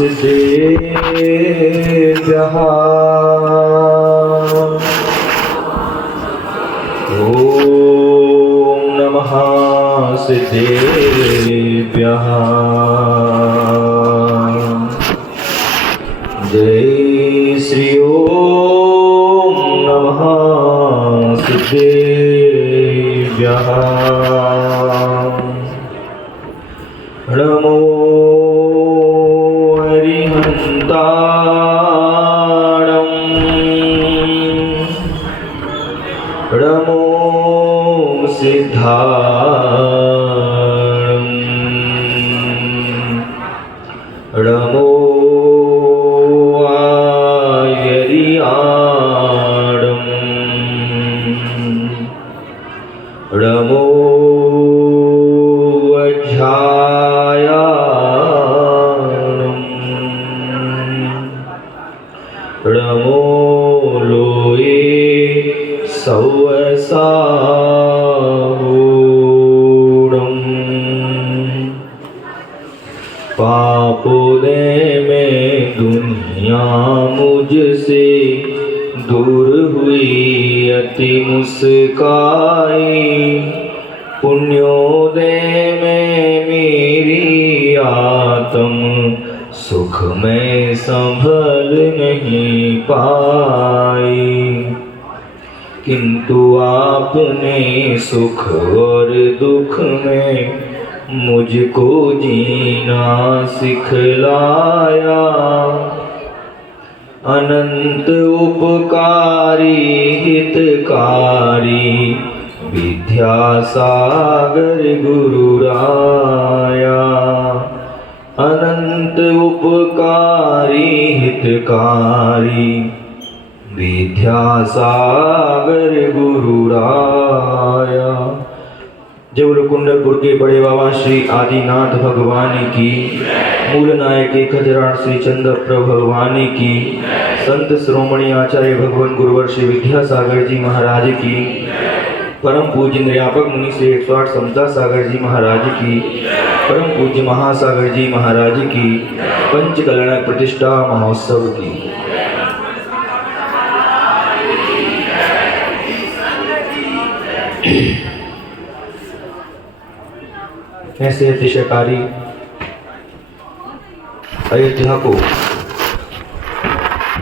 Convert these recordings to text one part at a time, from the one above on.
सिद्धेभ्यः ॐ नमः सिद्धेभ्यः। जय श्री ओम नमः सिद्धेभ्यः। नमो हरिहन्ताणं नमो सिद्धाणं नमो आयर्याणं नमो नमो लोये सौवसाहूणं पापोदे में दुनिया मुझसे दूर हुई अति मुस्काई। पुण्योदय में मेरी आत्म सुख में संभल नहीं पाई, किंतु आपने सुख और दुख में मुझको जीना सिखलाया। अनंत उपकारी हितकारी विद्यासागर गुरुराया। अनंत उपकारी हितकारी विद्यासागर गुरुराया। जय बोलो कुंडलपुर के बड़े बाबा श्री आदिनाथ भगवान की, मूल नायक खजराट श्री चंद्र प्रभु भगवान की, संत श्रोमणी आचार्य भगवान गुरुवर श्री विद्यासागर जी महाराज की, परम पूज्य निर्यापक मुनि श्री 108 समता सागर जी महाराज की, परम पूज्य महासागर जी महाराज की पंच कल्याण प्रतिष्ठा महोत्सव की। ऐसे अतिशयकारी अयोध्या को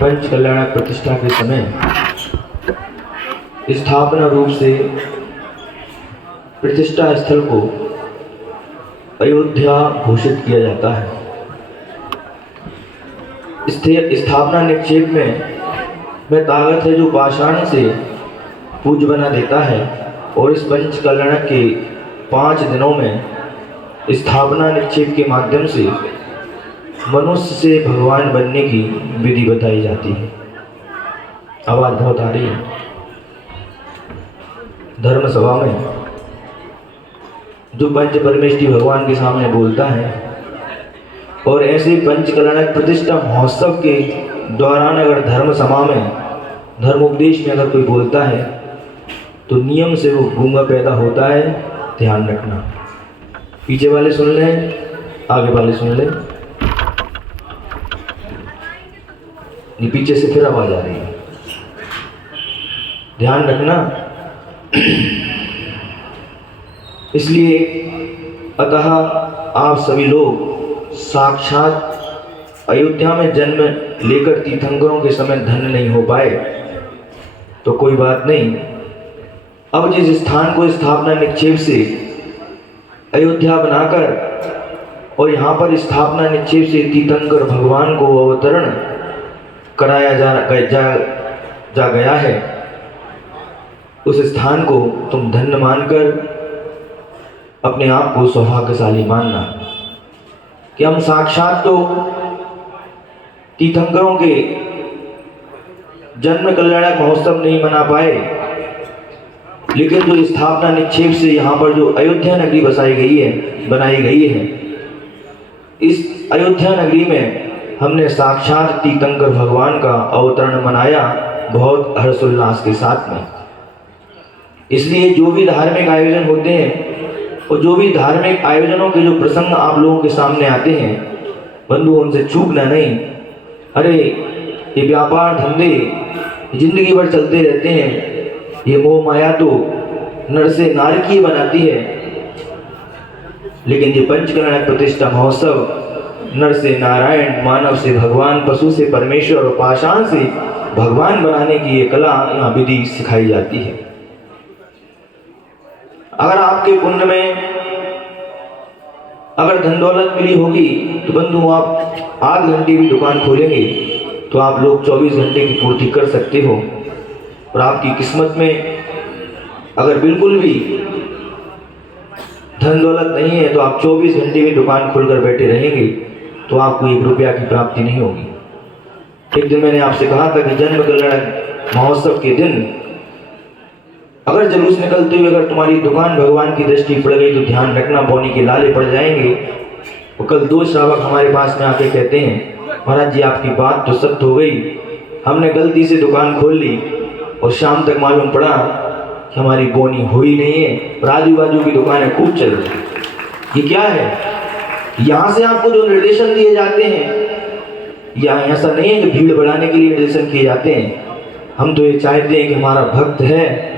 पंच कल्याण प्रतिष्ठा के समय स्थापना रूप से प्रतिष्ठा स्थल को अयोध्या घोषित किया जाता है। स्थापना निक्षेप में वह ताकत है जो पाषाण से पूज्य बना देता है, और इस पंच कल्याण के 5 दिनों में स्थापना निक्षेप के माध्यम से मनुष्य से भगवान बनने की विधि बताई जाती है। आवाज बहुत आ रही है। धर्म सभा में जो पंच परमेष्ठी भगवान के सामने बोलता है, और ऐसे पंच कल्याण प्रतिष्ठा महोत्सव के दौरान अगर धर्म सभा में धर्मोपदेश में अगर कोई बोलता है तो नियम से वो गूंगा पैदा होता है। ध्यान रखना। पीछे वाले सुन लें, आगे वाले सुन लें। ये पीछे से फिर आवाज आ रही है, ध्यान रखना। इसलिए अतः आप सभी लोग साक्षात अयोध्या में जन्म लेकर तीर्थंकरों के समय धन्य नहीं हो पाए तो कोई बात नहीं। अब जिस स्थान को स्थापना निक्षेप से अयोध्या बनाकर और यहाँ पर स्थापना निक्षेप से तीर्थंकर भगवान को अवतरण कराया जा गया है, उस स्थान को तुम धन्य मानकर अपने आप को सौभाग्यशाली मानना कि हम साक्षात तो तीर्थंकरों के जन्म कल्याणक महोत्सव नहीं मना पाए, लेकिन जो स्थापना निक्षेप से यहाँ पर जो अयोध्या नगरी बनाई गई है, इस अयोध्या नगरी में हमने साक्षात तीर्थंकर भगवान का अवतरण मनाया बहुत हर्षोल्लास के साथ में। इसलिए जो भी धार्मिक आयोजन होते हैं और जो भी धार्मिक आयोजनों के जो प्रसंग आप लोगों के सामने आते हैं, बंधु उनसे चूकना नहीं। अरे ये व्यापार धंधे जिंदगी भर चलते रहते हैं, ये मोह माया तो नर से नारकीय बनाती है, लेकिन ये पंचकरण प्रतिष्ठा महोत्सव नर से नारायण, मानव से भगवान, पशु से परमेश्वर और पाषाण से भगवान बनाने की ये कला यहाँ विधि सिखाई जाती है। अगर आपके कुंड में अगर धन दौलत मिली होगी तो बंधु आप आध घंटे भी दुकान खोलेंगे तो आप लोग 24 घंटे की पूर्ति कर सकते हो। और आपकी किस्मत में अगर बिल्कुल भी धन दौलत नहीं है तो आप 24 घंटे भी दुकान खोलकर बैठे रहेंगे तो आपको 1 रुपया की प्राप्ति नहीं होगी। एक दिन मैंने आपसे कहा था कि जन्म कल्याण महोत्सव के दिन अगर जुलूस निकलते हुए अगर तुम्हारी दुकान भगवान की दृष्टि पड़ गई तो ध्यान रखना, पौनी के लाले पड़ जाएंगे। और कल 2 श्रावक हमारे पास में आके कहते हैं, महाराज जी आपकी बात तो सत्य हो गई, हमने गलती से दुकान खोल ली और शाम तक मालूम पड़ा कि हमारी बोनी हुई नहीं है और आजू बाजू की दुकानें खूब चल रही। ये क्या है? यहाँ से आपको जो निर्देशन दिए जाते हैं, यहाँ ऐसा नहीं है कि भीड़ बढ़ाने के लिए निर्देशन किए जाते हैं। हम तो ये चाहते हैं कि हमारा भक्त है,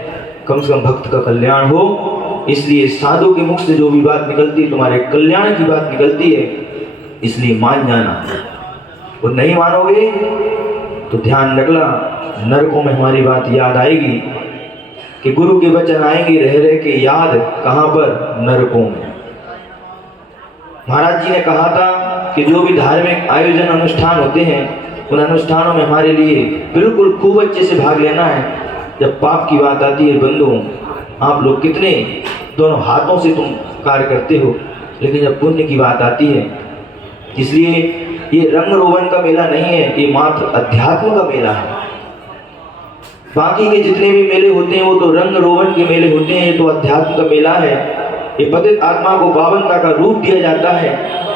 कम से कम भक्त का कल्याण हो, इसलिए साधु के मुख से जो भी बात निकलती है तुम्हारे कल्याण की बात निकलती है, इसलिए मान जाना। और नहीं मानोगे तो ध्यान रखना, नरकों में हमारी बात याद आएगी कि गुरु के वचन आएंगे रह रह के याद, कहाँ पर? नरकों में। महाराज जी ने कहा था कि जो भी धार्मिक आयोजन अनुष्ठान होते हैं उन अनुष्ठानों में हमारे लिए बिल्कुल खूब अच्छे से भाग लेना है। जब पाप की बात आती है बंधु, आप लोग कितने दोनों हाथों से तुम कार्य करते हो, लेकिन जब पुण्य की बात आती है, इसलिए ये रंग रोगन का मेला नहीं है, ये मात्र अध्यात्म का मेला है। बाकी के जितने भी मेले होते हैं वो तो रंग रोगन के मेले होते हैं, ये तो अध्यात्म का मेला है। ये पतित आत्मा को पावनता का रूप दिया जाता है।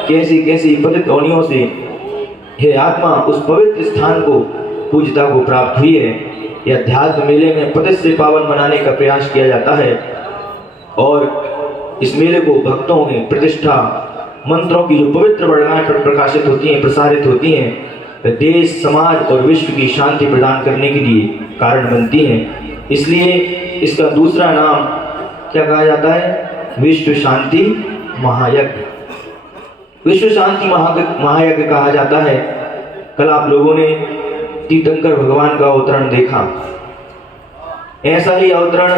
कैसी कैसी पतित योनियों से हे आत्मा उस पवित्र स्थान को पूजता को प्राप्त हुई है। यह अध्यात्म मेले में पतित से पावन बनाने का प्रयास किया जाता है और इस मेले को भक्तों में प्रतिष्ठा मंत्रों की जो पवित्र वर्णाएं प्रकाशित होती हैं, प्रसारित होती हैं, देश समाज और विश्व की शांति प्रदान करने के लिए कारण बनती हैं। इसलिए इसका दूसरा नाम क्या कहा जाता है? विश्व शांति महायज्ञ। विश्व शांति महायज्ञ कहा जाता है। कल आप लोगों ने तीर्थंकर भगवान का अवतरण देखा। ऐसा ही अवतरण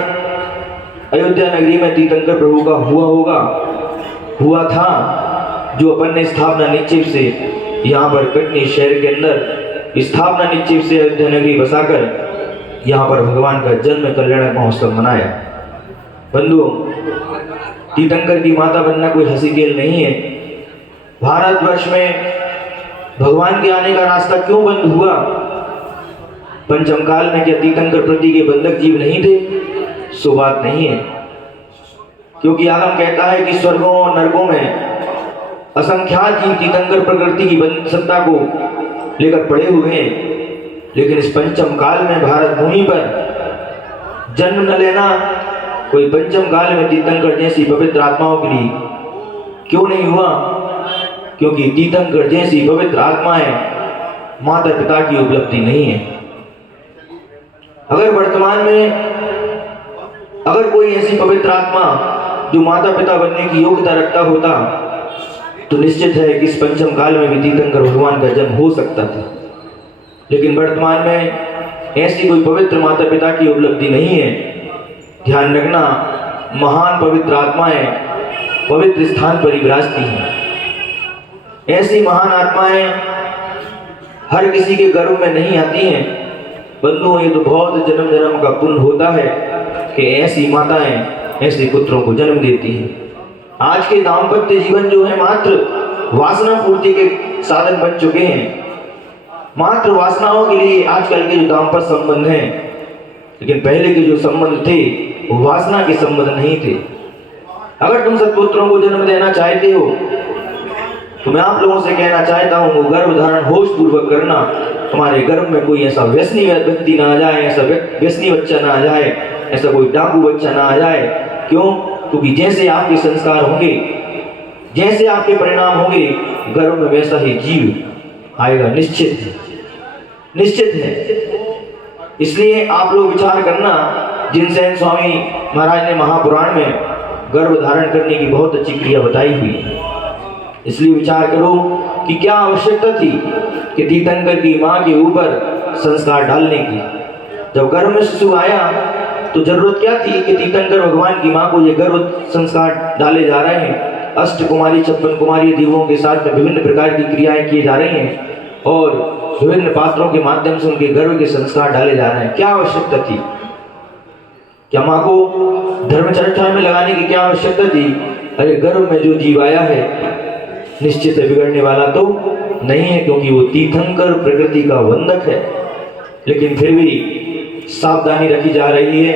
अयोध्या नगरी में तीर्थंकर प्रभु का हुआ था, जो अपन ने स्थापना निश्चय से यहाँ पर कटनी शहर के अंदर स्थापना निश्चय से अयोध्या नगरी बसाकर यहाँ पर भगवान का जन्म कल्याण महोत्सव मनाया। बंधुओं, तीर्थंकर की माता बनना कोई हंसी खेल नहीं है। भारतवर्ष में भगवान के आने का रास्ता क्यों बंद हुआ? पंचम काल में क्या तीर्थंकर प्रति के बंधक जीव नहीं थे? सो बात नहीं है, क्योंकि आगम कहता है कि स्वर्गों और नरकों में असंख्यात जीव तीर्थंकर प्रकृति की बंध सत्ता को लेकर पड़े हुए हैं, लेकिन इस पंचम काल में भारत भूमि पर जन्म न लेना कोई पंचम काल में तीर्थंकर जैसी पवित्र आत्माओं के लिए क्यों नहीं हुआ? क्योंकि तीर्थंकर जैसी पवित्र आत्माएं माता पिता की उपलब्धि नहीं है। अगर वर्तमान में अगर कोई ऐसी पवित्र आत्मा जो माता पिता बनने की योग्यता रखता होता तो निश्चित है कि इस पंचम काल में भी तीर्थंकर भगवान का जन्म हो सकता था, लेकिन वर्तमान में ऐसी कोई पवित्र माता पिता की उपलब्धि नहीं है। ध्यान रखना, महान पवित्र आत्माएं पवित्र स्थान पर ही विराजती हैं। ऐसी महान आत्माएं हर किसी के गर्भ में नहीं आती हैं। बंधुओं, ये तो बहुत जन्म जन्म का पुण्य होता है कि ऐसी माताएं ऐसे पुत्रों को जन्म देती हैं। आज के दाम्पत्य जीवन जो है मात्र वासना पूर्ति के साधन बन चुके हैं। मात्र वासनाओं के लिए आजकल के जो दाम्पत्य संबंध हैं, लेकिन पहले के जो संबंध थे वो वासना के संबंध नहीं थे। अगर तुम सत्पुत्रों को जन्म देना चाहते हो तो मैं आप लोगों से कहना चाहता हूँ, वो गर्भ धारण होश पूर्वक करना। तुम्हारे गर्भ में कोई ऐसा व्यसनी व्यक्ति ना आ जाए, ऐसा व्यसनी बच्चा ना आ जाए, ऐसा कोई डाकू बच्चा ना आ जाए। क्यों? क्योंकि जैसे आपके संस्कार होंगे, जैसे आपके परिणाम होंगे गर्भ में वैसा ही जीव आएगा, निश्चित है, निश्चित है। इसलिए आप लोग विचार करना, जिनसेन स्वामी महाराज ने महापुराण में गर्भ धारण करने की बहुत अच्छी क्रिया बताई हुई है। इसलिए विचार करो कि क्या आवश्यकता थी कि तीर्थंकर की माँ के ऊपर संस्कार डालने की। जब गर्भ में शिशु आया तो जरूरत क्या थी कि तीर्थंकर भगवान की माँ को ये गर्भ संस्कार डाले जा रहे हैं। अष्ट कुमारी 56 कुमारी देवों के साथ में विभिन्न प्रकार की क्रियाएं की जा रही हैं और विभिन्न पात्रों के माध्यम से उनके गर्भ के संस्कार डाले जा रहे हैं। क्या आवश्यकता थी? क्या माँ को धर्मचर्चा में लगाने की क्या आवश्यकता थी? अरे गर्भ में जो जीव आया है निश्चित है बिगड़ने वाला तो नहीं है, क्योंकि वो तीर्थंकर प्रकृति का वंदक है। लेकिन फिर भी सावधानी रखी जा रही है।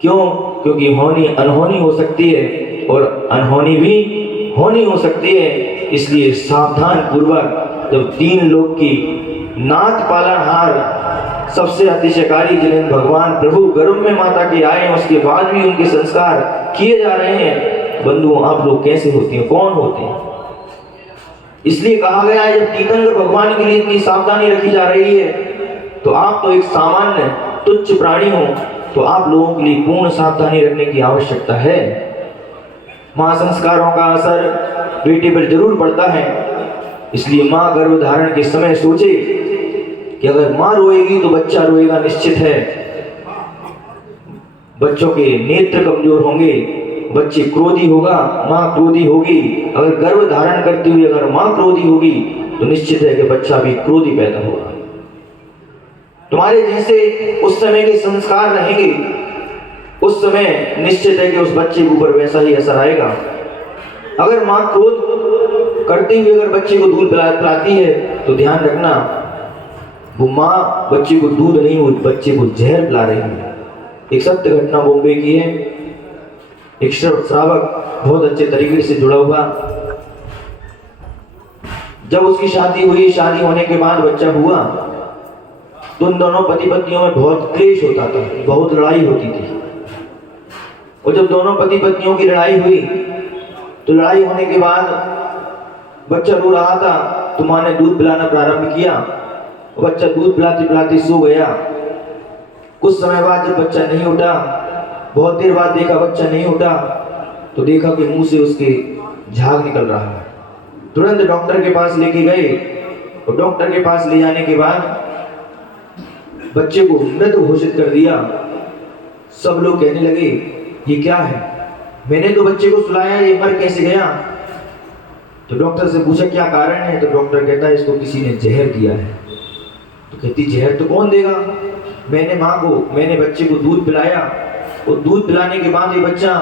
क्यों? क्योंकि होनी अनहोनी हो सकती है और अनहोनी भी होनी हो सकती है। इसलिए सावधान पूर्वक जब 3 लोक की नाथ पालनहार सबसे अतिशयकारी जिन्हें भगवान प्रभु गर्भ में माता के आए हैं, उसके बाद भी उनके संस्कार किए जा रहे हैं, बंधुओं आप लोग कैसे होते हैं, कौन होते हैं? इसलिए कहा गया है जब तीर्थंकर भगवान के लिए इतनी सावधानी रखी जा रही है तो आप तो एक सामान्य तुच्छ प्राणी हो, तो आप लोगों के लिए पूर्ण सावधानी रखने की आवश्यकता है। माँ संस्कारों का असर बेटे पर जरूर पड़ता है। इसलिए माँ गर्भ धारण के समय सोचे कि अगर माँ रोएगी तो बच्चा रोएगा, निश्चित है। बच्चों के नेत्र कमजोर होंगे, बच्चे क्रोधी होगा, माँ क्रोधी होगी। अगर गर्भ धारण करते हुए अगर माँ क्रोधी होगी तो निश्चित है कि बच्चा भी क्रोधी पैदा होगा। तुम्हारे जैसे उस समय के संस्कार रहेंगे, उस समय निश्चित है कि उस बच्चे के ऊपर वैसा ही असर आएगा। अगर माँ क्रोध करते हुए अगर बच्चे को दूध पिलाती है तो ध्यान रखना वो माँ बच्चे को दूध नहीं, वो बच्चे को जहर पिला रही है। एक सत्य घटना बॉम्बे की है। एक श्रावक बहुत अच्छे तरीके से जुड़ा हुआ, जब उसकी शादी हुई, शादी होने के बाद बच्चा हुआ तो उन दोनों पति पत्नियों में बहुत क्लेश होता था, बहुत लड़ाई होती थी। और जब दोनों पति पत्नियों की लड़ाई हुई तो लड़ाई होने के बाद बच्चा रो रहा था तो माँ ने दूध पिलाना प्रारंभ किया। बच्चा दूध पिलाते पिलाते सो गया। कुछ समय बाद जब बच्चा नहीं उठा, बहुत देर बाद देखा बच्चा नहीं उठा तो देखा कि मुंह से उसके झाग निकल रहा है। तुरंत डॉक्टर के पास लेके गए और डॉक्टर के पास ले जाने के बाद बच्चे को मृत घोषित कर दिया। सब लोग कहने लगे ये क्या है, मैंने तो बच्चे को सुलाया, ये मर कैसे गया? तो डॉक्टर से पूछा क्या कारण है? तो डॉक्टर कहता है इसको किसी ने जहर दिया है। तो कहती जहर तो कौन देगा? मैंने बच्चे को दूध पिलाया और दूध पिलाने के बाद ये बच्चा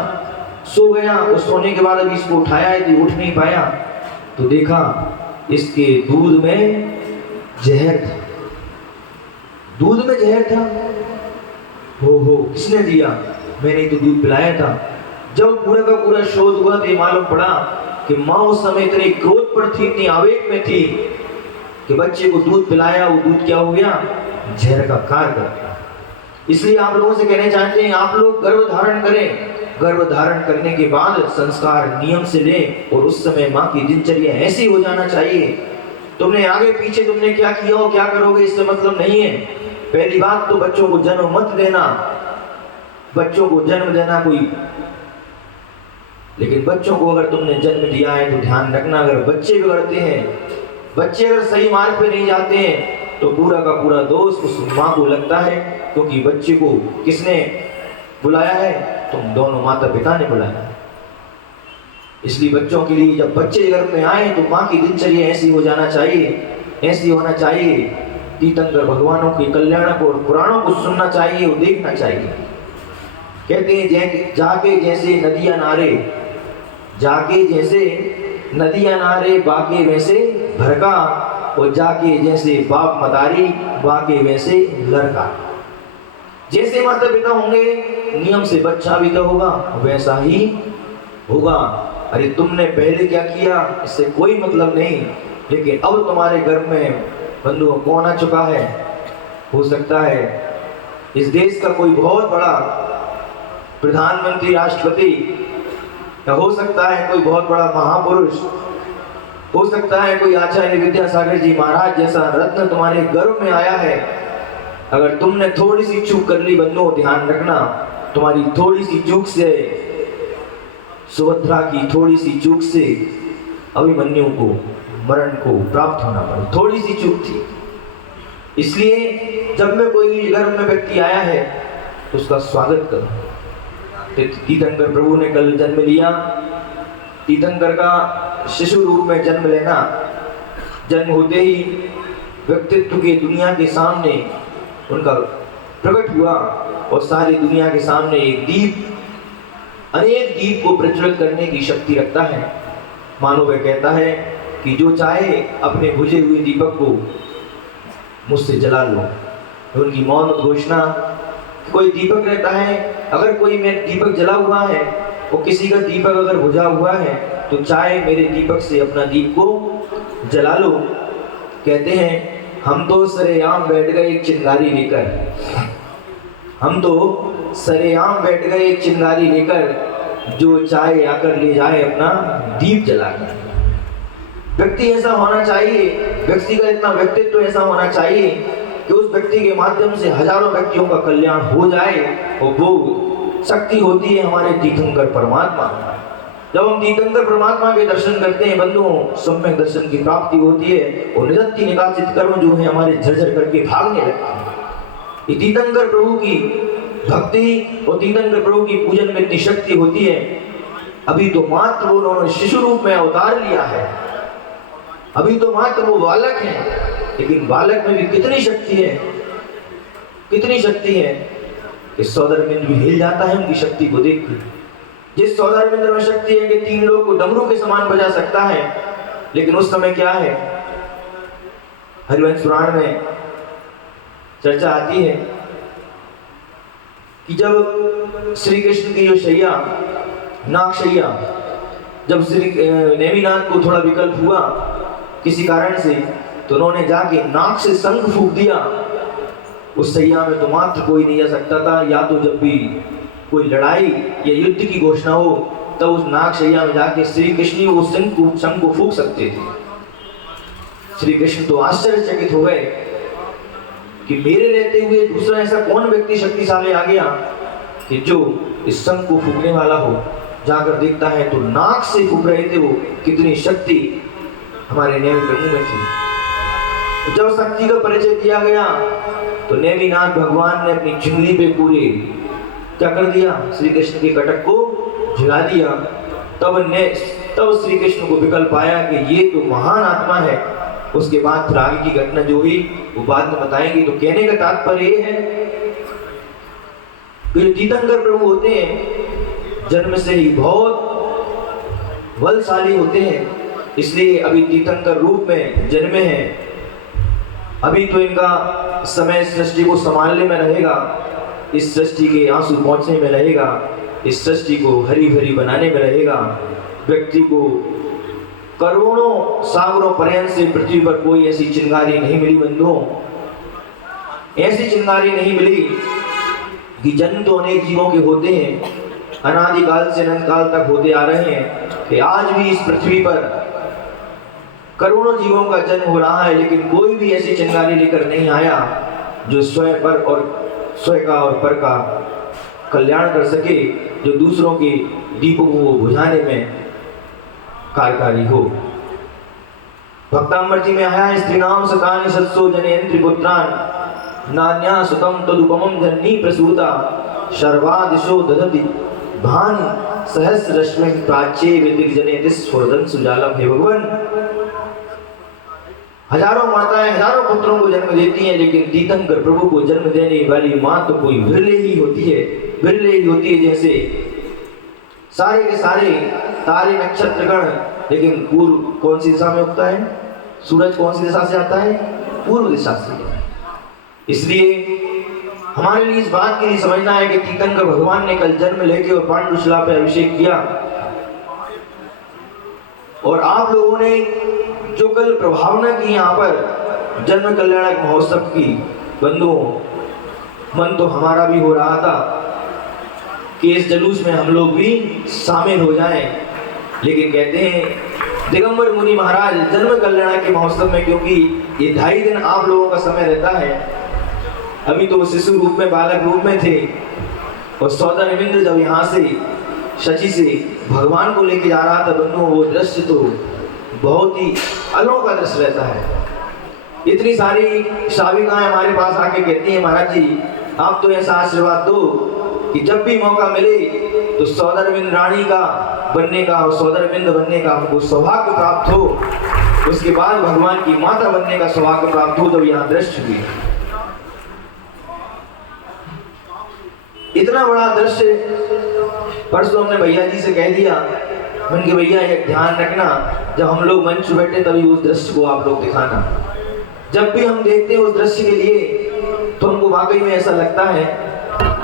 सो गया और सोने के बाद अभी इसको उठाया है तो उठ नहीं पाया तो देखा इसके दूध में जहर था। दूध में जहर था? हो किसने दिया? मैंने तो दूध पिलाया था। जब पूरा का पूरा शोध हुआ तो मालूम पड़ा कि माँ उस समय इतने क्रोध पर थी, इतनी आवेग में थी कि बच्चे को दूध पिलाया, वो दूध क्या हो गया? जहर का कार्य कर गया। इसलिए आप लोगों से कहना चाहते हैं आप लोग गर्भ धारण करें। गर्भ धारण करने के बाद संस्कार नियम से लें और उस समय माँ की दिनचर्या ऐसी हो जाना चाहिए। तुमने आगे पीछे तुमने क्या किया हो क्या करोगे इससे मतलब नहीं है। पहली बात तो बच्चों को जन्म मत देना, बच्चों को जन्म देना कोई, लेकिन बच्चों को अगर तुमने जन्म दिया है तो ध्यान रखना अगर बच्चे बिगड़ते हैं, बच्चे अगर सही मार्ग पे नहीं जाते हैं तो पूरा का पूरा दोष उस माँ को लगता है, क्योंकि बच्चे को किसने बुलाया है? तुम दोनों माता पिता ने बुलाया है। इसलिए बच्चों के लिए जब बच्चे घर में आए तो माँ की दिनचर्या ऐसी हो जाना चाहिए, ऐसी होना चाहिए। तीर्थंकर भगवानों के कल्याण को और पुराणों को सुनना चाहिए और देखना चाहिए। कहते हैं जाके जैसे नदियां नारे, जाके जैसे नदियां नारे बाके वैसे भरका, और जाके जैसे बाप मदारी बाके वैसे लड़का। जैसे माता पिता होंगे नियम से बच्चा भी तो होगा वैसा ही होगा। अरे तुमने पहले क्या किया इससे कोई मतलब नहीं, लेकिन अब तुम्हारे घर में बंधुओं कौन आ चुका है? हो सकता है इस देश का कोई बहुत बड़ा प्रधानमंत्री, राष्ट्रपति या हो सकता है कोई बहुत बड़ा महापुरुष, हो सकता है कोई आचार्य विद्यासागर जी महाराज जैसा रत्न तुम्हारे गर्भ में आया है। अगर तुमने थोड़ी सी चूक कर ली बंधुओं, ध्यान रखना, तुम्हारी थोड़ी सी चूक से, सुभद्रा की थोड़ी सी चूक से अभिमन्यु को मरण को प्राप्त होना पड़ा। थोड़ी सी चूक थी। इसलिए जब में कोई गर्भ में व्यक्ति आया है तो उसका स्वागत करो। तीर्थंकर प्रभु ने कल जन्म लिया। तीर्थंकर का शिशु रूप में जन्म लेना, जन्म होते ही व्यक्तित्व के दुनिया के सामने उनका प्रकट हुआ और सारी दुनिया के सामने एक दीप, अनेक दीप को प्रज्वलित करने की शक्ति रखता है। मानो वह कहता है कि जो चाहे अपने बुझे हुए दीपक को मुझसे जला लो। उनकी मौन घोषणा, कोई दीपक रहता है, अगर कोई मेरा दीपक जला हुआ है, वो किसी का दीपक अगर बुझा हुआ है तो चाहे मेरे दीपक से अपना दीप को जला लो। कहते हैं हम तो सरेआम बैठ गए एक चिंगारी लेकर, हम तो सरेआम बैठ गए एक चिंगारी लेकर, जो चाहे आकर ले जाए अपना दीप जलाकर। व्यक्ति ऐसा होना चाहिए, व्यक्ति का इतना व्यक्तित्व ऐसा होना चाहिए कि उस व्यक्ति के माध्यम से हजारों व्यक्तियों का कल्याण हो जाए। और वो शक्ति होती है हमारे तीर्थंकर परमात्मा। जब हम तीर्थंकर परमात्मा के दर्शन करते हैं बंधुओं, सम्यक दर्शन की प्राप्ति होती है और निरत्ति निकासित कर्म जो है हमारे झरझर करके भागने लगते हैं। ये तीर्थंकर प्रभु की भक्ति और तीर्थंकर प्रभु की पूजन में इतनी शक्ति होती है। अभी तो मात्र उन्होंने शिशु रूप में अवतार लिया है, अभी तो मात्र वो बालक है, लेकिन बालक में भी कितनी शक्ति है, कितनी शक्ति है कि सौदरमिंद भी हिल जाता है उनकी शक्ति को देखकर। जिस सौदरमिंद में शक्ति है कि 3 लोग को डमरू के समान बजा सकता है, लेकिन उस समय क्या है, हरिवंश पुराण में चर्चा आती है कि जब श्री कृष्ण की जो शैया, नाग शैया, जब श्री नेमिनाथ को थोड़ा विकल्प हुआ किसी कारण से, तो उन्होंने जाके नाक से शंख फूंक दिया। उस सैया में तो मात्र कोई नहीं जा सकता था, या तो जब भी कोई लड़ाई या युद्ध की घोषणा हो तब उस नाग शैया में जाके श्री कृष्ण वो शंख को फूंक सकते थे। श्री कृष्ण तो आश्चर्यचकित हो गए कि मेरे रहते हुए दूसरा ऐसा कौन व्यक्ति शक्तिशाली आ गया कि जो इस शंख को फूंकने वाला हो। जाकर देखता है तो नाक से फूंक रहे थे वो, कितनी शक्ति हमारे नेमी प्रभु में थी। जब शक्ति का परिचय दिया गया तो नेमिनाथ भगवान ने अपनी चुंगली पे पूरे क्या कर दिया, श्री कृष्ण के कटक को झुला दिया। तब श्री कृष्ण को विकल्प आया कि ये तो महान आत्मा है। उसके बाद फिर आगे की घटना जो हुई वो बाद में बताएंगे। तो कहने का तात्पर्य ये है कि जो तीर्थंकर प्रभु होते हैं जन्म से ही बहुत बलशाली होते हैं, इसलिए अभी तीर्थंकर रूप में जन्मे हैं। अभी तो इनका समय सृष्टि को संभालने में रहेगा, इस सृष्टि के आंसू पहुंचने में रहेगा, इस सृष्टि को हरी भरी बनाने में रहेगा। व्यक्ति को करोड़ों सागरों पर्यंत से पृथ्वी पर कोई ऐसी चिंगारी नहीं मिली बंधुओं, ऐसी चिंगारी नहीं मिली कि जन्म तो अनेक जीवों के होते हैं, अनादिकाल से अनंत काल तक होते आ रहे हैं, कि आज भी इस पृथ्वी पर करोड़ों जीवों का जन्म हो रहा है, लेकिन कोई भी ऐसी चिंगारी लेकर नहीं आया जो स्वयं पर और स्वयं का और पर का कल्याण कर सके, जो दूसरों के दीपों को बुझाने में कार्यकारी हो। भक्तांबर जी में आया, स्त्रीणाम सतानि सत्सो जनयन्ति पुत्रान् नान्या सुतम तदुपमं जननी प्रसूता सर्वादिशो दधति भान सहस्र रश्मि प्राच्ये विदिग्जनेति स्फुरदन् सुजालम। हे भगवान, हजारों माताएं हजारों पुत्रों को जन्म देती हैं, लेकिन तीर्थंकर प्रभु को जन्म देने वाली मां तो कोई विरले ही होती है, विरले ही होती है। जैसे सारे के सारे तारे नक्षत्रगण, लेकिन पूर्व कौन सी दिशा में उगता है, सूरज कौन सी दिशा से आता है, पूर्व दिशा से। इसलिए हमारे लिए इस बात के लिए समझना है कि तीर्थंकर भगवान ने कल जन्म लेके और पांडुशिला पे अभिषेक किया, और आप लोगों ने जो कल प्रभावना की यहाँ पर जन्म कल्याणक महोत्सव की, बंधुओं मन तो हमारा भी हो रहा था कि इस जुलूस में हम लोग भी शामिल हो जाएं। लेकिन कहते हैं दिगंबर मुनि महाराज जन्म कल्याण के महोत्सव में, क्योंकि ये 2.5 दिन आप लोगों का समय रहता है, अभी तो वो शिशु रूप में, बालक रूप में थे, और सौदामिंद्र जब यहाँ से शची से भगवान को लेके जा रहा था, दोनों वो दृश्य तो बहुत ही अनोखा दृश्य रहता है। इतनी सारी साविकाएं हमारे पास आके कहती हैं, महाराज जी आप तो ऐसा आशीर्वाद दो कि जब भी मौका मिले तो सौदामिंद्र रानी का बनने का और सौदामिंद्र बनने का हमको सौभाग्य प्राप्त हो, उसके बाद भगवान की माता बनने का सौभाग्य प्राप्त हो। जब यहाँ दृश्य हुई, इतना बड़ा दृश्य, परसों हमने भैया जी से कह दिया, मैंने भैया एक ध्यान रखना, जब हम लोग मंच बैठे तभी उस दृश्य को आप लोग दिखाना। जब भी हम देखते हैं उस दृश्य के लिए तो हमको वाकई में ऐसा लगता है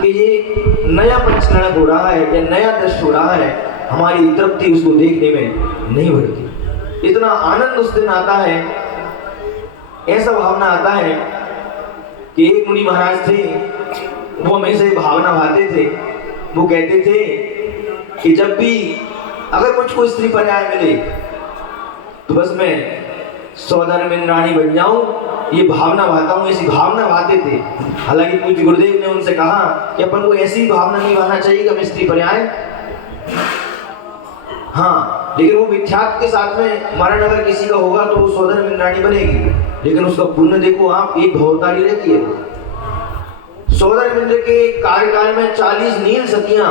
कि ये नया पंचकर्णक हो रहा है या नया दृश्य हो रहा है, हमारी तृप्ति उसको देखने में नहीं बढ़ती। इतना आनंद उस दिन आता है, ऐसा भावना आता है कि एक मुनि महाराज थे, वो हमेशा भावना भाते थे। वो कहते थे कि जब भी अगर मुझको स्त्री पर्याय मिले तो बस मैं सौदामिंद्र रानी बन जाऊं, ये भावना भाता हूं, ऐसी भावना भाते थे। हालांकि पूज्य गुरुदेव ने उनसे कहा कि अपन को ऐसी भावना नहीं भाना चाहिए कि हम स्त्री पर्याय, हाँ, लेकिन वो मिथ्यात्व के साथ में मरण अगर किसी का होगा तो वो सौदामिंद्र रानी बनेगी, लेकिन उसका पुण्य देखो आप, एक भवतारी रहती है। सौदामिंद्र के कार्यकाल में 40 नील सतियां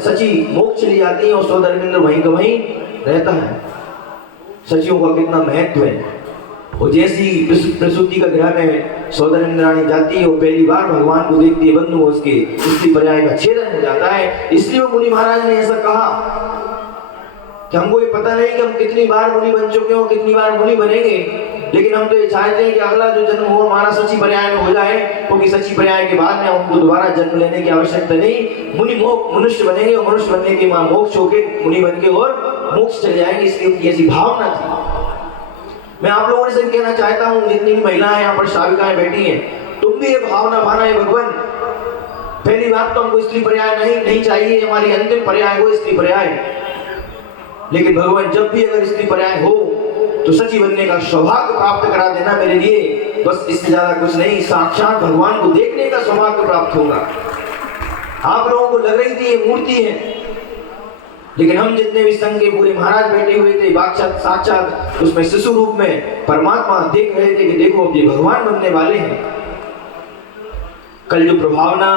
सची मोक्ष चली जाती हैं और सौदामिंद्र वहीं का वहीं रहता है। सचियों का कितना महत्व है। और जैसी प्रसूति का ग्रह में सौदामिंद्र रानी जाती है, वो पहली बार भगवान को देखती है, बंधु उसके स्त्री पर्याय का छेदन हो जाता है। इसलिए वो मुनि महाराज ने ऐसा कहा कि हमको ये पता नहीं कि हम कितनी बार मुनि बन चुके हो, कितनी बार मुनि बनेंगे, लेकिन हम तो ये चाहते हैं कि अगला जो जन्म हो हमारा सची पर्याय में हो जाए, क्योंकि सची पर्याय के बाद में हमको दोबारा जन्म लेने की आवश्यकता नहीं, मुनि मनुष्य बनेंगे और मनुष्य बनने के बाद मोक्ष होके मुनि बन के और मोक्ष चले जाएंगे। इसलिए उनकी ऐसी भावना थी। मैं आप लोगों से कहना चाहता हूँ, जितनी भी महिलाएं यहाँ पर साविकाएं बैठी हैं, तुम भी ये भावना भाना है भगवान, पहली बात तो हमको स्त्री पर्याय नहीं चाहिए, हमारी अंतिम पर्याय हो स्त्री पर्याय, लेकिन भगवान जब भी अगर स्त्री पर्याय हो तो सची बनने का सौभाग्य प्राप्त करा देना मेरे लिए, बस इससे ज्यादा कुछ नहीं, साक्षात भगवान को देखने का सौभाग्य प्राप्त होगा। आप लोगों को लग रही थी ये मूर्ति है, लेकिन हम जितने भी संघ के पूरे महाराज बैठे हुए थे, साक्षात उसमें शिशु रूप में परमात्मा देख रहे थे कि देखो अब ये भगवान बनने वाले हैं। कल जो प्रभावना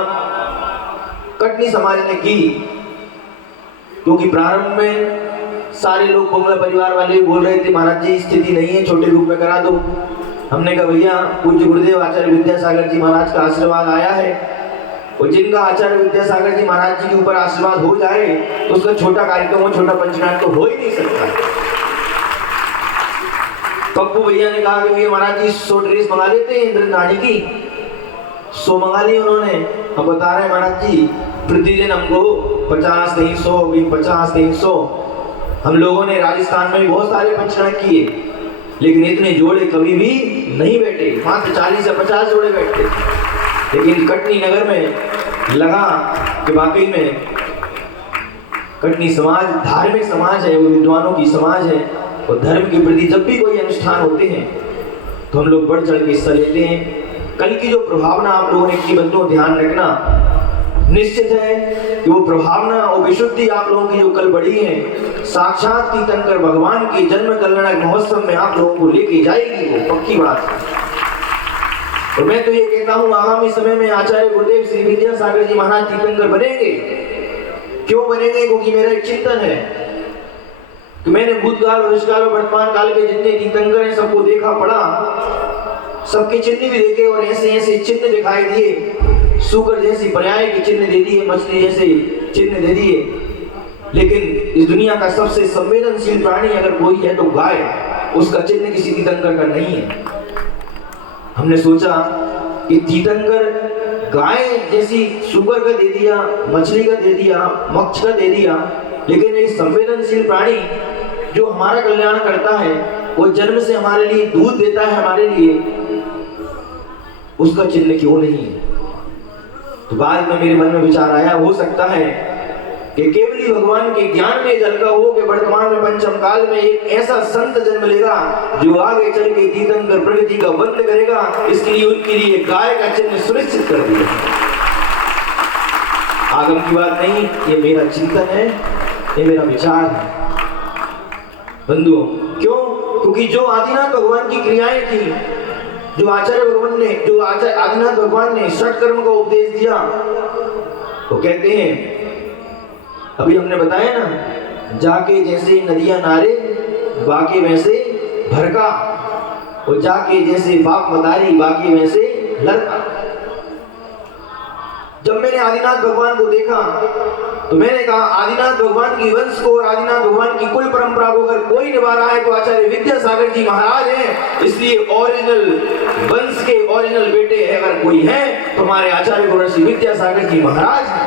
कटनी समाज ने की, क्योंकि प्रारंभ में सारे लोग बंगला परिवार वाले बोल रहे थे महाराज जी स्थिति नहीं है, छोटे रूप में करा दो। हमने कहा भैया पूज्य गुरुदेव आचार्य विद्यासागर जी महाराज का आशीर्वाद आया है, और जिनका आचार्य विद्यासागर जी महाराज जी के ऊपर आशीर्वाद हो जाए तो उसका छोटा कार्यक्रम हो, छोटा पंचनाद तो हो ही नहीं सकता। पप्पू भैया ने कहा कि भैया महाराज जी 100 ड्रेस मंगा लेते हैं इंद्र रानी की, 100 मंगा ली उन्होंने। अब बता रहे महाराज जी प्रतिदिन हमको 50 नहीं 100, 50 नहीं 100। हम लोगों ने राजस्थान में भी बहुत सारे पंचनाद किए, लेकिन इतने जोड़े कभी भी नहीं बैठे, मात्र 40 या 50 जोड़े बैठते। लेकिन कटनी नगर में लगा कि वाकई में कटनी समाज धार्मिक समाज है, वो विद्वानों की समाज है, और धर्म के प्रति जब भी कोई अनुष्ठान होते हैं तो हम लोग बढ़ चढ़ के हिस्सा लेते हैं। कल की जो प्रभावना आप लोगों ने की, बंधुओं ध्यान रखना, निश्चित है कि वो प्रभावना और विशुद्धि आप लोगों की जो कल बढ़ी है, साक्षात तीर्थंकर भगवान के जन्म कल्याण महोत्सव में आप लोगों को लेके जाएगी, वो पक्की बात है। और मैं तो ये कहता हूँ आगामी समय में आचार्य गुरुदेव श्री विद्यासागर जी महाराज तीर्थंकर बनेंगे। क्यों बनेंगे? क्योंकि मेरा एक चिंतन है कि मैंने भूतकाल भविष्यकाल और वर्तमान काल के जितने तीर्थंकर हैं सबको देखा पढ़ा, सबके चिन्ह भी देखे और ऐसे ऐसे चिन्ह दिखाई दिए, शुक्र जैसी पर्याय के चिन्ह दे दिए, मछली जैसे चिन्ह दे दिए, लेकिन इस दुनिया का सबसे संवेदनशील प्राणी अगर कोई है तो गाय, उसका चिन्ह किसी तीर्थंकर का नहीं है। हमने सोचा कि तीर्थंकर गाय जैसी शुगर का दे दिया, मछली का दे दिया, मक्ष का दे दिया, लेकिन एक संवेदनशील प्राणी जो हमारा कल्याण करता है, वो जन्म से हमारे लिए दूध देता है हमारे लिए, उसका चिन्ह क्यों नहीं है? तो बाद में मेरे मन में विचार आया, हो सकता है कि केवली भगवान के ज्ञान में झलका हो कि वर्तमान में पंचम काल में एक ऐसा संत जन्म लेगा जो आगे चल के तीर्थंकर प्रगति का बंद करेगा। इसके लिए उनके लिए गाय का चिन्ह सुनिश्चित कर दिया। आगम की बात नहीं, ये मेरा चिंतन है, ये मेरा विचार है बंधुओं। क्यों? क्योंकि जो आदिनाथ भगवान की क्रियाएं थी, जो आदिनाथ भगवान ने षट कर्म का उपदेश दिया, तो कहते हैं, अभी हमने बताया ना, जाके जैसे नदियां नारे बाके वैसे भरका, और जाके जैसे बाप मदारी बाके वैसे लड़का। जब मैंने आदिनाथ भगवान को देखा तो मैंने कहा आदिनाथ भगवान की वंश को और आदिनाथ भगवान की कुल परंपरा को अगर कोई निभा रहा है तो आचार्य विद्यासागर जी महाराज हैं। इसलिए ओरिजिनल वंश के ओरिजिनल बेटे अगर कोई है तो हमारे आचार्य गुरुश्री विद्यासागर जी महाराज हैं।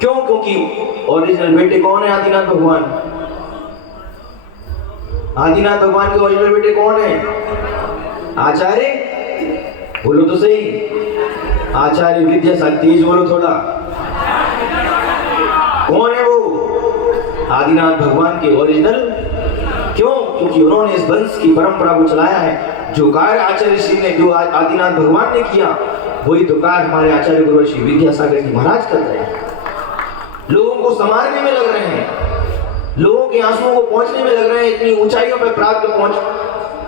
क्यों? क्योंकि ओरिजिनल बेटे कौन है? आदिनाथ भगवान। आदिनाथ भगवान के ओरिजिनल बेटे कौन है? आचार्य, बोलो तो सही, आचार्य विद्यासागर, तेज बोलो थोड़ा, कौन है वो? आदिनाथ भगवान के ओरिजिनल। क्यों? क्योंकि उन्होंने इस वंश की परंपरा को चलाया है। जो कार्य आचार्य श्री ने, जो आदिनाथ भगवान ने किया, वही तो कार्य हमारे आचार्य गुरु श्री विद्यासागर जी महाराज कर रहे हैं। लोगों को संवारने में लग रहे हैं, लोगों के आंसुओं को पहुंचने में लग रहे हैं, इतनी ऊंचाइयों पर प्राप्त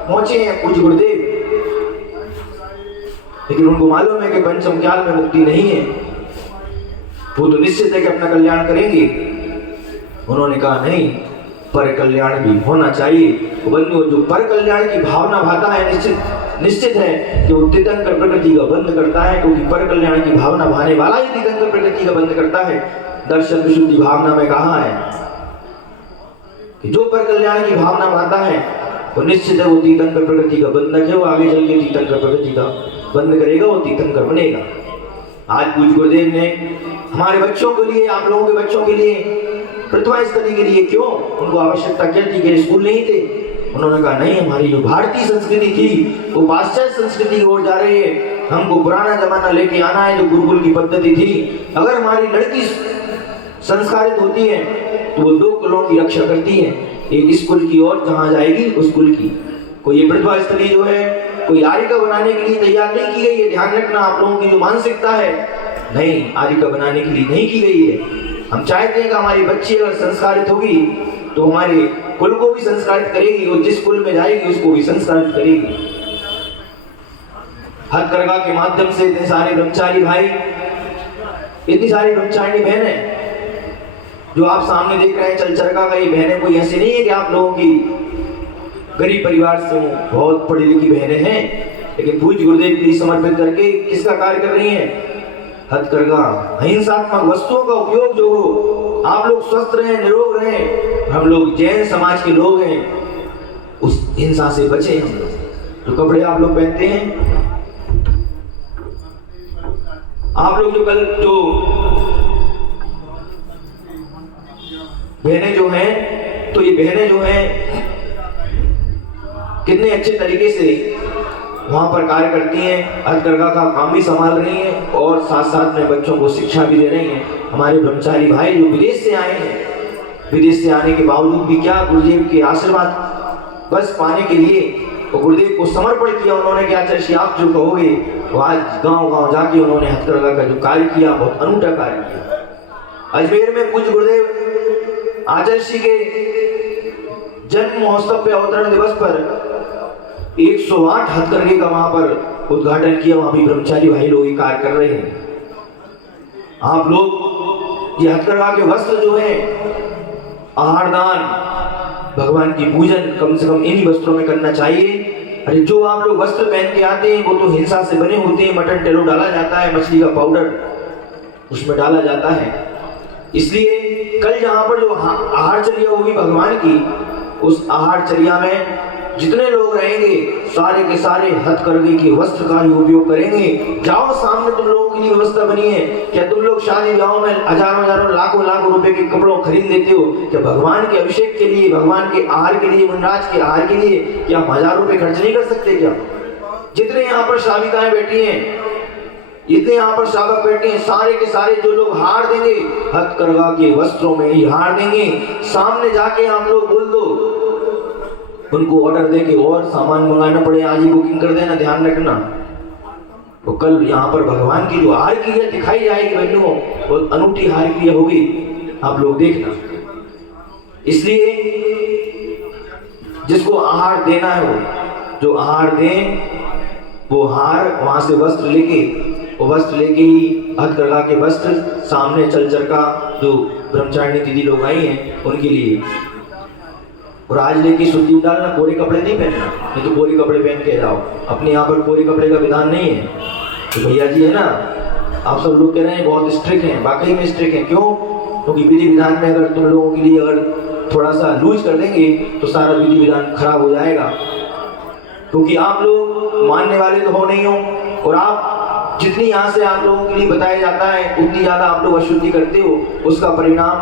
पहुंचे हैं पूज्य गुरुदेव। लेकिन उनको मालूम है कि पंचम काल में मुक्ति नहीं है, वो तो निश्चित है कि अपना कल्याण करेंगे। उन्होंने कहा नहीं, पर कल्याण भी होना चाहिए। बंधुओं, जो पर कल्याण की भावना भाता है, निश्चित है कि वो तीर्थंकर प्रकृति का बंद करता है, क्योंकि पर कल्याण की भावना भाने वाला ही तीर्थंकर प्रकृति का बंद करता है। दर्शन विशुद्धि भावना में कहा है कि जो पर कल्याण की भावना भाता है वो निश्चित है वो तीर्थंकर प्रकृति का बंधक है, वो आगे चल के तीर्थंकर प्रकृति का बंद करेगा, वो तीर्थंकर बनेगा। आज पूज्य गुरुदेव ने हमारे बच्चों के लिए, आप लोगों के बच्चों के लिए, प्रतिभा स्थली के लिए, क्यों उनको आवश्यकता क्या थी कि स्कूल नहीं थे? उन्होंने कहा नहीं, हमारी जो भारतीय संस्कृति थी वो पाश्चात्य संस्कृति की ओर जा रही है, हमको पुराना जमाना लेके आना है, जो गुरुकुल की पद्धति थी। अगर हमारी लड़की संस्कारित होती है तो वो दो कुलों की रक्षा करती है, एक स्कूल की और जहाँ जाएगी उस कुल की। कोई ये प्रतिभा स्थली जो है कोई आरिका बनाने के लिए तैयार नहीं की गई है। ध्यान रखना, आप लोगों की जो मानसिकता है, नहीं, आरिका बनाने के लिए नहीं की गई है। हम चाहते हैं कि हमारी बच्ची अगर संस्कारित होगी तो हमारे कुल को भी संस्कारित करेगी, और जिस कुल में जाएगी उसको भी संस्कारित करेगी। हथकरघा के माध्यम से इतने सारे ब्रह्मचारी भाई, इतनी सारी ब्रह्मचारिणी बहनें जो आप सामने देख रहे हैं, चलचरका का ये बहनें कोई ऐसी नहीं है कि आप लोगों की गरीब परिवार से बहुत पढ़ी लिखी बहनें हैं, लेकिन पूज्य गुरुदेव के लिए समर्पित करके किसका कार्य कर रही हैं? हथकरघा, अहिंसात्मक वस्तुओं का उपयोग जो हो, आप लोग स्वस्थ रहें, निरोग रहें। हम लोग जैन समाज के लोग हैं, उस हिंसा से बचे। हम लोग जो कपड़े आप लोग पहनते हैं, आप लोग जो बहनें जो हैं, तो ये बहनें जो हैं कितने अच्छे तरीके से वहां पर कार्य करती हैं, हथकरघा का काम भी संभाल रही हैं और साथ साथ में बच्चों को शिक्षा भी दे रही हैं। हमारे ब्रह्मचारी भाई जो विदेश से आए हैं, विदेश से आने के बावजूद भी क्या गुरुदेव के आशीर्वाद बस पाने के लिए तो गुरुदेव को समर्पण किया उन्होंने कि आचार्य आप जो कहोगे, तो आज गांव-गांव जाके उन्होंने हथकरघा का जो कार्य किया, बहुत अनूठा कार्य किया। अजमेर में पूज्य गुरुदेव आचार्य के जन्म महोत्सव पे अवतरण दिवस पर 108 हथकरघे का वहां पर उद्घाटन किया। वहां भी ब्रह्मचारी भाई लोग ये कार्य कर रहे हैं। आप लोग ये हथकरघा के वस्त्र जो है, आहार दान, भगवान की पूजन कम से कम इन्हीं वस्त्रों में करना चाहिए। अरे जो आप लोग वस्त्र पहन के आते हैं वो तो हिंसा से बने होते हैं, मटन टेलो डाला जाता है, मछली का पाउडर उसमें डाला जाता है। इसलिए कल जहां पर जो आहारचर्या होगी भगवान की, उस आहारचर्या में जितने लोग रहेंगे सारे के सारे हथकरघे के वस्त्र का ही उपयोग करेंगे। जाओ, सामने तुम लोगों के लिए व्यवस्था बनी है। क्या तुम लोग शादी ब्याहों में हजारों लाखों रुपए के कपड़ों खरीद देते हो? क्या भगवान के अभिषेक के लिए, भगवान के आहार के लिए, मुनराज के आहार के लिए क्या हम 1000 रुपए खर्च नहीं कर सकते? क्या जितने यहाँ पर श्राविकाएं बैठी हैं, इतने यहाँ पर श्रावक बैठे हैं, सारे के सारे जो लोग हार देंगे हथकरघा के वस्त्रों में ही हार देंगे, सामने जाके आप लोग बोल दो, उनको ऑर्डर दे के और सामान मंगाना पड़े, आज ही बुकिंग कर देना, ध्यान रखना। तो कल यहाँ पर भगवान की जो हार क्रिया दिखाई जाएगी बहनों, वो अनूठी हार क्रिया होगी, आप लोग देखना। इसलिए जिसको आहार देना है वो जो आहार दें, वो हार वहां से वस्त्र लेके, वो वस्त्र लेके ही हथकरघा के वस्त्र सामने चल का जो ब्रह्मचारिणी दीदी लोग आई हैं उनके लिए, और आज लेके शुद्धि डालना, कोरे कपड़े नहीं पहनना, नहीं तो कोरे कपड़े पहन के जाओ। अपने यहाँ पर कोरे कपड़े का विधान नहीं है। तो भैया जी है ना, आप सब लोग कह रहे हैं बहुत स्ट्रिक्ट हैं, वाकई में स्ट्रिक्ट हैं। क्यों? क्योंकि विधि विधान में अगर तुम लोगों के लिए अगर थोड़ा सा लूज कर देंगे तो सारा विधि विधान खराब हो जाएगा। क्योंकि आप लोग मानने वाले तो हो नहीं हो, और आप जितनी यहाँ से आप लोगों के लिए बताया जाता है उतनी ज़्यादा आप लोग अशुद्धि करते हो, उसका परिणाम,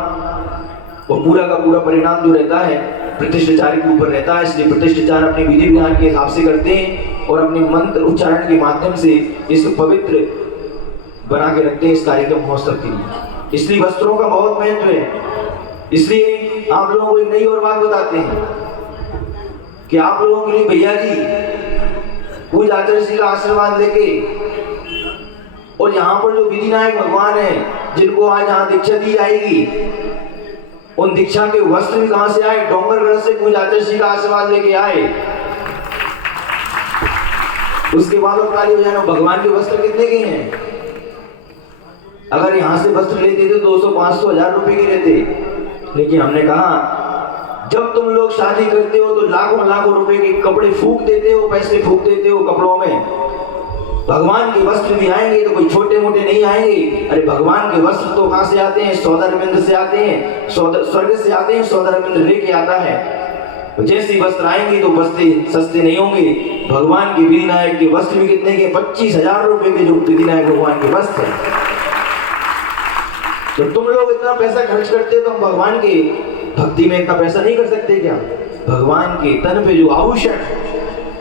वो पूरा का पूरा परिणाम जो रहता है प्रतिष्ठाचार्य के ऊपर रहता है। इसलिए प्रतिष्ठाचार्य अपने विधि विधान के हिसाब से करते हैं और अपने मंत्र उच्चारण के माध्यम से इसको पवित्र बना के रखते हैं इस कार्यक्रम महोत्सव के लिए। इसलिए वस्त्रों का बहुत महत्व है। इसलिए आप लोगों को एक नई और बात बताते हैं कि आप लोगों के लिए भैया जी पूज आचार्य जी का आशीर्वाद लेके, और यहाँ पर जो विधि नायक भगवान है जिनको आज यहाँ दीक्षा दी जाएगी, उन दीक्षा के वस्त्र भी कहां से आए? डोंगरगढ़ से पूज आचार्य जी का आशीर्वाद लेके आए। उसके बाद ताली बजाना। भगवान के वस्त्र कितने के हैं? अगर यहां से वस्त्र लेते थे 200, 500, 1000 रुपए के रहते, लेकिन हमने कहा जब तुम लोग शादी करते हो तो लाखों लाखों रुपए के कपड़े फूंक देते हो, पैसे फूंक देते हो कपड़ों में। भगवान के वस्त्र भी आएंगे तो कोई छोटे मोटे नहीं आएंगे। अरे भगवान के वस्त्र तो कहां से आते हैं? सौदामिंद्र से आते हैं, स्वर्ग से आते हैं, सौदामिंद्र लेके आता है। तो जैसे वस्त्र आएंगे तो वस्त्र सस्ते नहीं होंगे। भगवान के विधि नायक के वस्त्र भी कितने के? 25,000 रुपए के जो विधि नायक भगवान के वस्त्र। तो तुम लोग इतना पैसा खर्च करते हो तो हम भगवान के भक्ति में इतना पैसा नहीं कर सकते क्या? भगवान के तन पे जो आभूषण,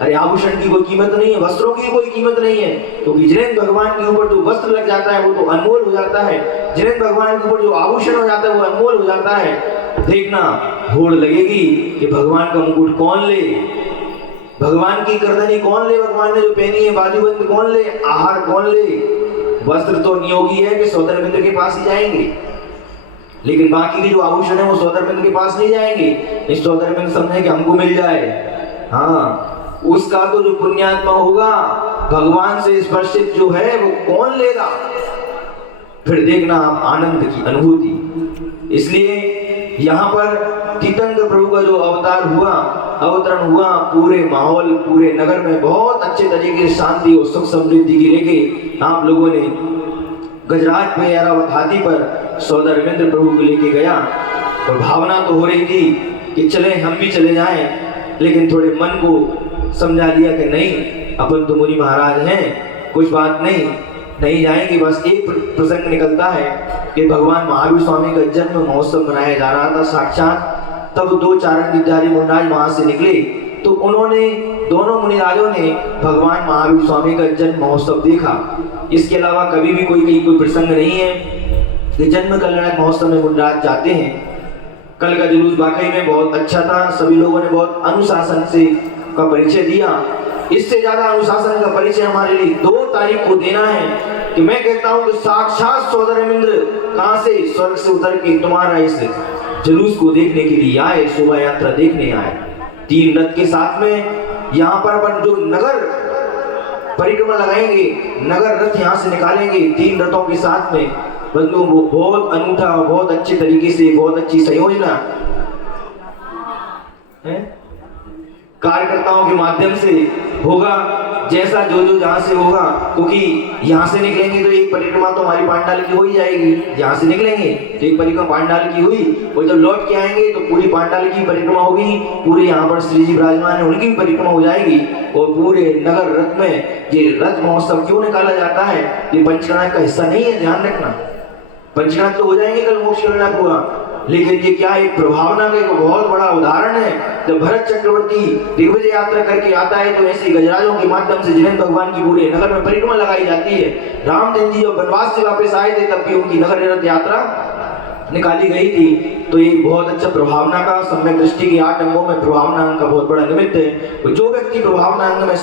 अरे आभूषण की कोई कीमत नहीं है, वस्त्रों की कोई कीमत नहीं है। तो जिनेंद्र भगवान के ऊपर जो वस्त्र लग जाता है वो तो अनमोल हो जाता है। जिनेंद्र भगवान के ऊपर जो आभूषण हो जाता है वो अनमोल हो जाता है। देखना होड़ लगेगी कि भगवान का मुकुट कौन ले, भगवान की करदनी कौन ले, भगवान ने जो पहनी है बाजूबंद कौन ले, आहार कौन ले। वस्त्र तो नियोगी है कि सौदामिंद्र के पास ही जाएंगे, लेकिन बाकी के जो आभूषण है वो सौदामिंद्र के पास नहीं जाएंगे। इस सौदामिंद्र समझे कि हमको मिल जाए। हाँ, उसका तो जो पुण्यात्मा होगा भगवान से स्पर्शित जो है वो कौन लेगा? फिर देखना आप आनंद की अनुभूति। इसलिए यहाँ पर तीर्थंकर प्रभु का जो अवतार हुआ, अवतरण हुआ, पूरे माहौल, पूरे नगर में बहुत अच्छे तरीके से शांति और सुख समृद्धि की लेके आप लोगों ने गजराज पे ऐरावत हाथी पर सौदामिंद्र प्रभु को लेके गया। और भावना तो हो रही थी कि चले हम भी चले जाएं, लेकिन थोड़े मन को समझा लिया कि नहीं, अपन तो मुनि महाराज हैं, कुछ बात नहीं, नहीं जाएंगे। बस एक प्रसंग निकलता है कि भगवान महावीर स्वामी का जन्म महोत्सव मनाया जा रहा था साक्षात। तब 2 चारण गिरधारी मुनिराज वहां से निकले, तो उन्होंने, दोनों मुनिराजों ने भगवान महावीर स्वामी का जन्म महोत्सव देखा। इसके अलावा कभी भी कोई प्रसंग नहीं है कि जन्म कल्याण महोत्सव में मुनिराज जाते हैं। कल का जुलूस वाकई में बहुत अच्छा था, सभी लोगों ने बहुत अनुशासन से का परिचय दिया। इससे ज्यादा अनुशासन का परिचय हमारे लिए 2 तारीख को देना है कि मैं कहता हूं कि साक्षात सौदामिंद्र कहां से स्वर्ग से उतर के तुम्हारा इस जुलूस को देखने के लिए आए, शोभा यात्रा देखने आए। 3 रथ के साथ में यहाँ पर अपन जो नगर परिक्रमा लगाएंगे, नगर रथ यहाँ से निकालेंगे 3 रथों के साथ में। बंधुओं, वो बहुत अनूठा, बहुत अच्छे तरीके से, बहुत अच्छी संयोजना है, कार्यकर्ताओं के माध्यम से होगा। जैसा जो जहां से होगा, क्योंकि यहाँ से निकलेंगे तो एक परिक्रमा तो हमारी पांडाल की हो ही जाएगी। यहाँ से निकलेंगे तो एक परिक्रमा पांडाल की हुई, और जब लौट के आएंगे तो पूरी पांडाल की परिक्रमा होगी। पूरे यहाँ पर श्री जी विराजमान है, उनकी भी परिक्रमा हो जाएगी। और पूरे नगर रथ में ये रथ महोत्सव क्यों निकाला जाता है? ये पंचकर्णा का हिस्सा नहीं है, ध्यान रखना। पंचकर्णा तो हो जाएंगे कल मोक्ष करना पूरा, लेकिन ये क्या एक प्रभावना का एक बहुत बड़ा उदाहरण है। जब भरत चक्रवर्ती दिग्विजय यात्रा करके आता है तो ऐसे गजराजों के माध्यम से जिनेंद्र भगवान की पूरे नगर में परिक्रमा लगाई जाती है। रामचंद्र जी जब वनवास से वापस आए थे तब भी उनकी नगर रथ यात्रा निकाली गई थी। तो ये बहुत अच्छा प्रभावना का सम्यक दृष्टि के 8 अंगों में प्रभावना अंग का बहुत बड़ा निमित्त है। जो व्यक्ति प्रभावना अंग में